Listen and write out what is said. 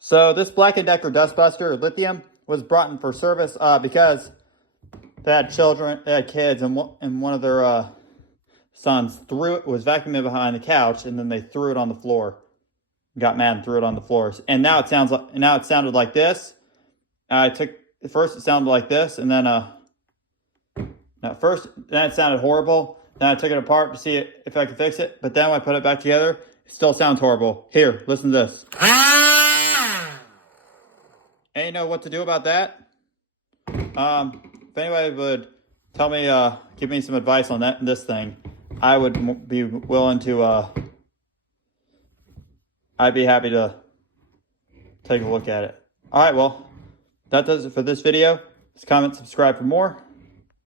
So this Black & Decker DustBuster lithium was brought in for service because they had kids, and one of their sons was vacuuming behind the couch, and then they threw it on the floor. Got mad and threw it on the floors, and now it sounded like this. First it sounded like this, and then then it sounded horrible. Then I took it apart to see if I could fix it, but then when I put it back together, it still sounds horrible. Here, listen to this. And you know what to do about that? If anybody would tell me, give me some advice on this thing, I would be willing to, I'd be happy to take a look at it. All right, well, that does it for this video. Just comment, subscribe for more.